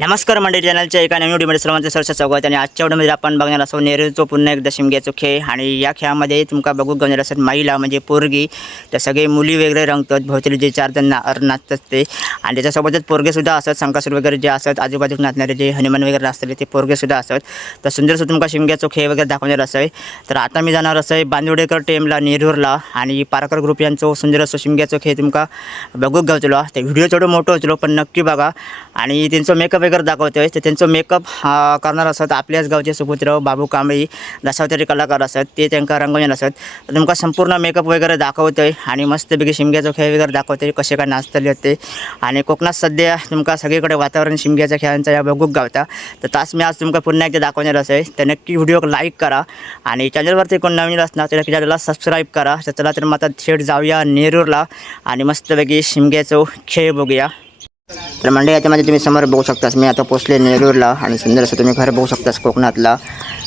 नमस्कार मंडळी, चॅनलच्या एका नवीन व्हिडिओमध्ये सर्वांचं सहर्ष स्वागत. आणि आजच्या व्हिडिओमध्ये आपण बघणार असो नेरूळचा पुन्हा एकदा शिमग्याचा खेळ. आणि या खेळामध्ये तुमका बघू गवणार असत महिला म्हणजे पोरगी, त्या सगळे मुली वगैरे रंगतात. भोवतली जे 4 जण नाचतात ते, आणि त्याच्यासोबतच पोरगेसुद्धा असतात. संकासूर वगैरे जे असतात आजूबाजूला नाचणारे जे हनुमान वगैरे असतात ते पोरगेसुद्धा असतात. तर सुंदरसं तुमका शिमग्याचा खेळ वगैरे दाखवणार असं. तर आता मी जाणार असं बांदिवडेकर टेमला नेरूरला, आणि पारकर ग्रुप यांचं सुंदर असं शिमग्याचा खेळ तुमका बघू गावतलो. ते व्हिडिओ थोडं मोठं होतो पण नक्की बघा. आणि त्यांचं मेकअप वगैरे दाखवतोय. तर त्यांचं मेकअप करणार असत आपल्याच गावचे सुपुत्र बाबू कांबळी, दशावतारी कलाकार असतात ते त्यांना रंगवणार असत. तर तुमका संपूर्ण मेकअप वगैरे दाखवतोय आणि मस्तपैकी शिमग्याचा खेळ वगैरे दाखवतोय कसे काय नाचतले होते. आणि कोकणात सध्या तुमका सगळीकडे वातावरण शिमग्याच्या खेळांचा या बघूक गावता. तर तास मी आज तुमका पुन्हा एकदा दाखवणार असेल. तर नक्की व्हिडिओ लाईक करा, आणि चॅनलवरती कोण नवीन असणार तर चॅनलला सबस्क्राईब करा. तर चला तर मग आता थेट जाऊया नेरूरला आणि मस्तपैकी शिमग्याचा खेळ बघूया. तर मंडळी याच्यामध्ये तुम्ही समोर बघू शकतास मी आता पोचले नेरूरला, आणि सुंदर असं तुम्ही घर बघू शकतास कोकणातला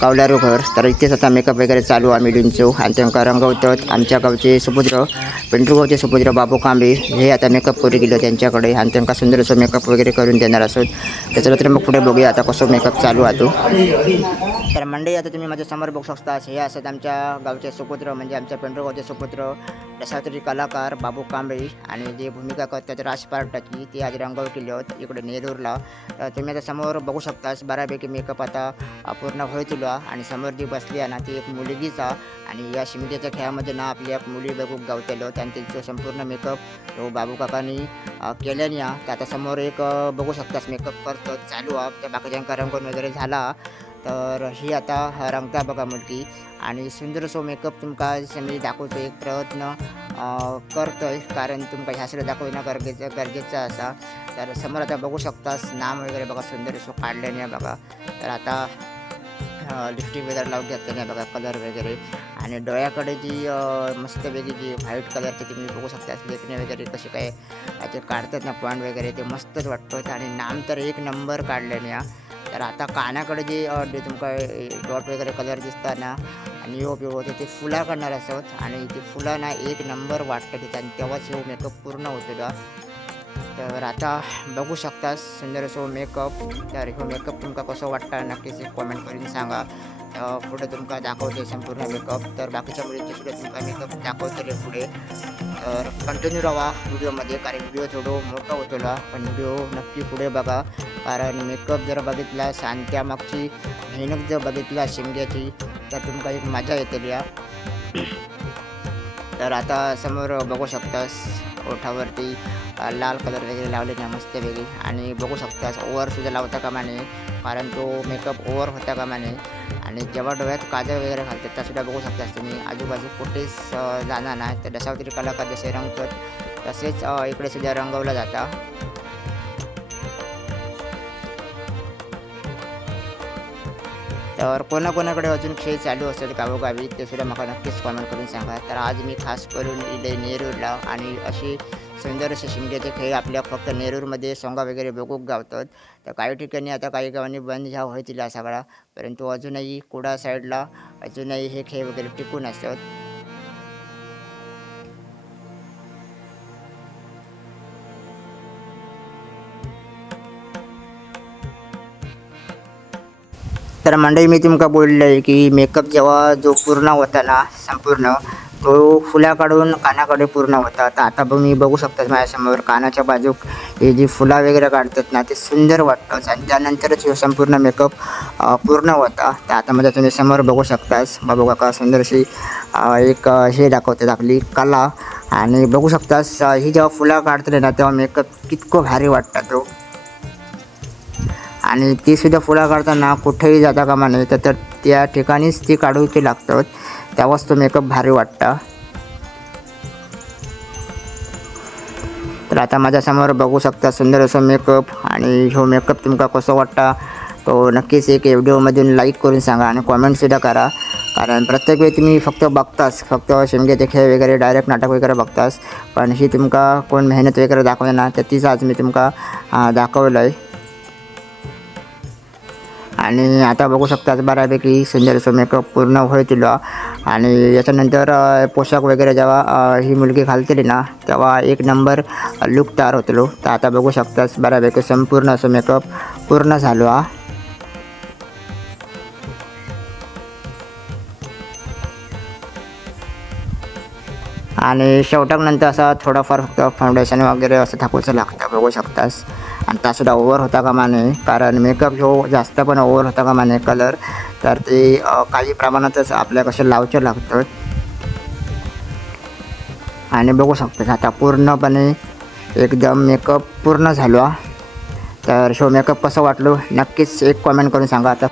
कौलारू घर. तर इथेच आता मेकअप वगैरे चालू आम्ही डिंचो, आणि त्यांना रंगवतात. आमच्या गावचे सुपुत्र पेंढरू गावचे सुपुत्र बाबू कांबळी हे आता मेकअप करू गेलो त्यांच्याकडे, आणि त्यांना सुंदर असं मेकअप वगैरे करून देणार असोत. त्याच्यानंतर मग पुढे बघूया आता कसं मेकअप चालू आहे तो. तर मंडळी आता तुम्ही माझ्या समोर बघू शकता हे असत आमच्या गावचे सुपुत्र म्हणजे आमच्या पेंढरू गावचे सुपुत्र दशावतारी कलाकार बाबू कांबळी, आणि जे भूमिका करतात राजपार्टाची ती आज रंगव केली होत इकडे नेरूरला. तर तुम्ही आता समोर बघू शकतास बऱ्यापैकी मेकअप आता पूर्ण होईल. आणि समोर जी बसली आहे ना ती एक मुलगीचा, आणि या शिमग्याच्या खेळामध्ये ना आपली एक मुली बघू गावतेलो. आणि त्यांचं संपूर्ण मेकअप तो बाबू काकांनी केल्याने तर आता समोर एक बघू शकतास मेकअप करतो चालू आहे. त्या बाकीच्यांका रंगवून वगैरे झाला. तर ही आता रंगता बघा मुलगी, आणि सुंदर असो मेकअप तुमका मी दाखवतो एक प्रयत्न करतोय, कारण तुमका ह्या सगळं दाखवणं गरजेचं असा. तर समोर आता बघू शकतास नाम वगैरे बघा सुंदर असो काढल्याने बघा. तर आता लिपस्टिक वगैरे लावून घेतल्याने बघा कलर वगैरे, आणि डोळ्याकडे जी मस्तपैकी जी व्हाईट कलरची तुम्ही बघू शकता लेखणे वगैरे कसे काय जे काढतात ना पॉईंट वगैरे ते मस्तच वाटतं. आणि नाम तर एक नंबर काढल्याने. तर आता कानाकडे जे तुमका डॉट वगैरे कलर दिसतात ना आणि होते ते फुला करणार असत, आणि ते फुलं ना एक नंबर वाटतं तिथं, आणि तेव्हाच हे मेकअप पूर्ण होतो. तर आता बघू शकता सुंदर असो मेकअप. तर हो मेकअप तुमका कसं वाटतं नक्कीच कॉमेंट करून सांगा. पुढे तुमका दाखवते संपूर्ण मेकअप. तर बाकीच्या मुलींचे सुद्धा तुमका मेकअप दाखवतले पुढे. तर कंटिन्यू राहा व्हिडिओमध्ये, कारण व्हिडिओ थोडं मोठं होतो पण व्हिडिओ नक्की पुढे बघा. कारण मेकअप जर बघितला आणि त्यामागची मेहनत जर बघितला शिमग्याची तर तुमका एक मजा येते या. तर आता समोर बघू शकतास ओठावरती लाल कलर वगैरे लावले ना मस्त वेगळी, आणि बघू शकतास ओव्हरसुद्धा लावता कामा नये, कारण तो मेकअप ओव्हर होता कामा नये. आणि जेव्हा डोळ्यात काजळ वगैरे घालतात त्यासुद्धा बघू शकतास तुम्ही. आजूबाजू कुठेच जाणार नाही. तर दशावतारी कलाकार जसे रंगतात तसेच इकडे सुद्धा रंगवलं जातं. तर कोणाकोणाकडे अजून खेळ चालू असतात गावोगावी ते सुद्धा मला नक्कीच कॉमेंट करून सांगा. तर आज मी खास करून इथे नेरूरला, आणि अशी सुंदर असे शिमग्याचे खेळ आपल्या फक्त नेरूरमध्ये सोंगा वगैरे बघू गावतात. तर काही ठिकाणी आता काही गावांनी बंद ह्या होतील सगळा, परंतु अजूनही कुडा साईडला अजूनही हे खेळ वगैरे टिकून असतात. तर मंडळी मी तुमका बोललं आहे की मेकअप जेव्हा जो पूर्ण होता ना संपूर्ण तो फुला काढून कानाकडे पूर्ण होता. तर आता मी बघू शकता माझ्यासमोर कानाच्या बाजू हे जी फुला वगैरे काढतात ना ते सुंदर वाटतं, आणि त्यानंतरच हे संपूर्ण मेकअप पूर्ण होता. तर आता माझ्या तुम्ही समोर बघू शकतास बाबू काका सुंदर अशी एक हे दाखवतात आपली कला. आणि बघू शकतास ही जेव्हा फुला काढते ना तेव्हा मेकअप कितकं भारी वाटतं तो. आणि ती सुद्धा फुला काढताना कुठेही जाता कामा नये, तर त्या ठिकाणीच ती काढूची लागतात, तेव्हाच तो मेकअप भारी वाटतं. तर आता माझ्यासमोर बघू शकता सुंदर असं मेकअप, आणि हो मेकअप तुमका कसं वाटतं तो नक्कीच एक व्हिडिओमधून लाईक करून सांगा आणि कॉमेंटसुद्धा करा. कारण प्रत्येक वेळी तुम्ही फक्त बघतास फक्त शिमग्याचे खेळ वगैरे डायरेक्ट नाटक वगैरे बघतास, पण ही तुमका कोण मेहनत वगैरे दाखवली ना तर तीच आज मी तुमका दाखवलं आहे. आणि आता बघू शकता बऱ्यापैकी सुंदर असं मेकअप पूर्ण होईल. आणि याच्यानंतर पोशाख वगैरे जेव्हा ही मुलगी घालतली ना तेव्हा एक नंबर लुक तयार होतलो. तर आता बघू शकतास बऱ्यापैकी संपूर्ण असं मेकअप पूर्ण झालो हा. आणि शेवटाक असं थोडंफार फक्त फाउंडेशन वगैरे असं थापूचं लागतं बघू शकतास. आणि त्यासुद्धा ओव्हर होता कामा नये, कारण मेकअप ह्यो जास्त पण ओव्हर होता कामा नये कलर. तर ते काही प्रमाणातच आपल्या कसे लावचे लागतं. आणि बघू शकतास आता पूर्णपणे एकदम मेकअप पूर्ण झालो. तर शो मेकअप कसं वाटलो नक्कीच एक कॉमेंट करून सांगा. आता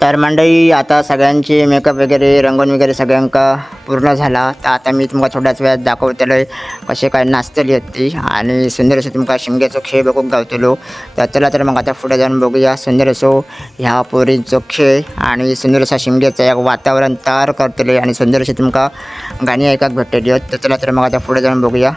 तर मंडळी आता सगळ्यांची मेकअप वगैरे रंगवून वगैरे सगळ्यांका पूर्ण झाला. तर आता मी तुम्हाला थोड्याच वेळात दाखवतलो कसे काय नाचतली होती आणि सुंदर असं तुमका शिमग्याचो खेळ बघून गावतलो. तर चला तर मग आता पुढे जाऊन बघूया सुंदर असो ह्या पोरींचो खेळ आणि सुंदर असा शिमग्याचं एक वातावरण तयार करतले आणि सुंदर अशी तुमका गाणी ऐकाक भेटतली आहेत. तर चला तर मग आता पुढे जाऊन बघूया.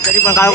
तरी पण काय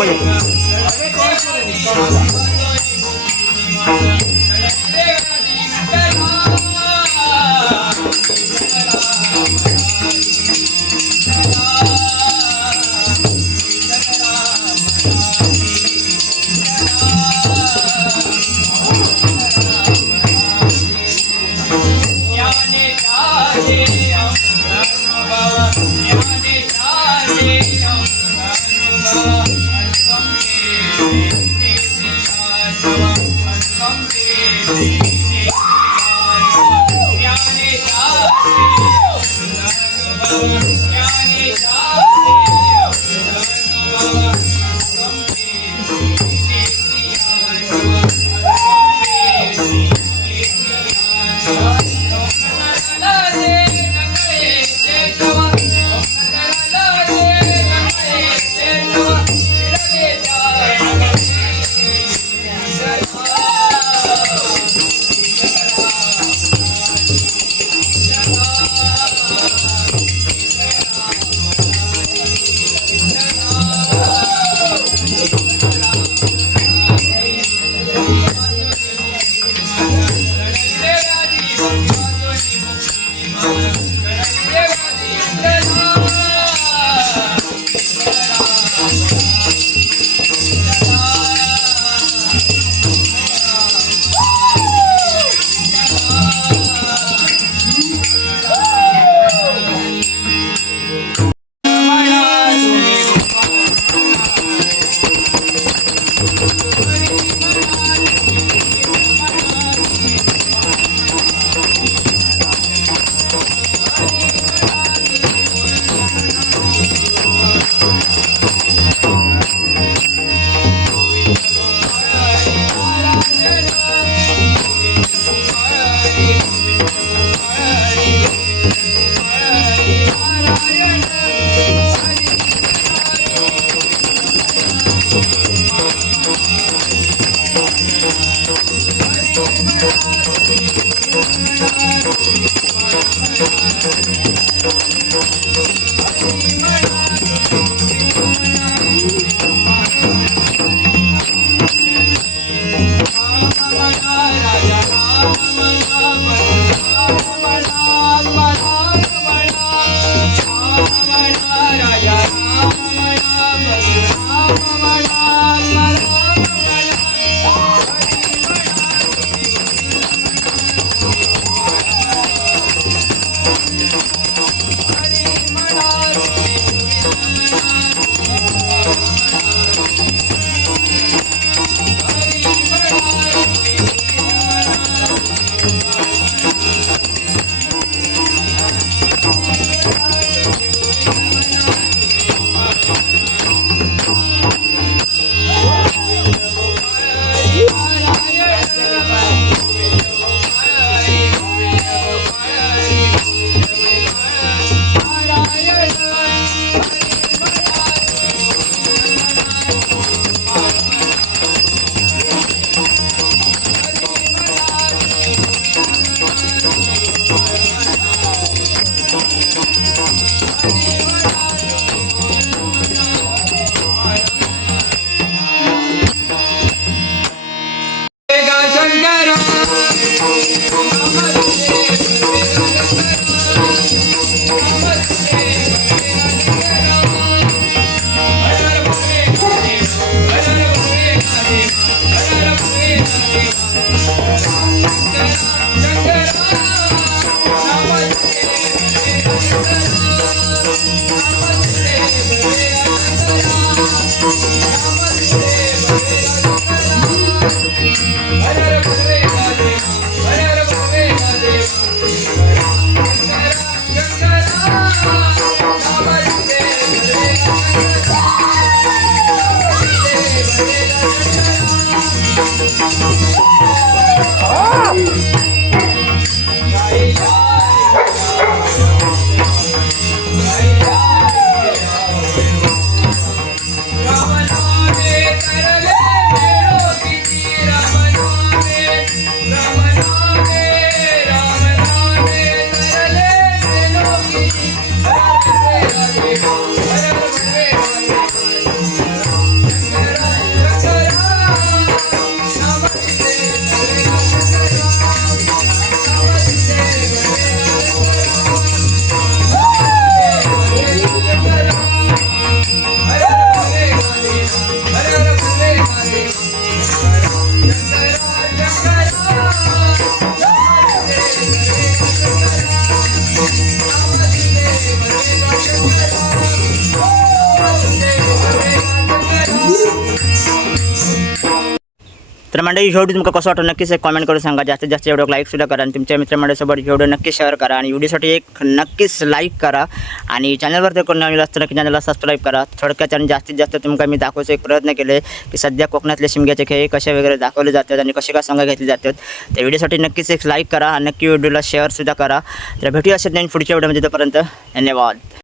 तर मंडळी व्हिडिओ तुमका कसं वाटतं नक्कीच एक कॉमेंट करून सांगा. जास्तीत जास्त व्हिडिओ लाईकसुद्धा करा आणि तुमच्या मित्रमंडळीसोबत व्हिडिओ नक्की शेअर करा आणि व्हिडिओसाठी एक नक्कीच लाईक करा आणि चॅनलवर जर कोणी नवीन असतं नक्की चॅनलला सबस्क्राईब करा. थोडक्यात आणि जास्तीत जास्त तुमका मी दाखवायचा एक प्रयत्न केले की सध्या कोकणातले शिमग्याचे खेळ कसे वगैरे दाखवले जातात आणि कसे काय संघ घेतले जातात. त्या व्हिडिओसाठी नक्कीच एक लाईक करा आणि नक्की व्हिडिओला शेअरसुद्धा करा. तर भेटूया असेल नाही पुढच्या व्हिडिओमध्ये. तोपर्यंत धन्यवाद.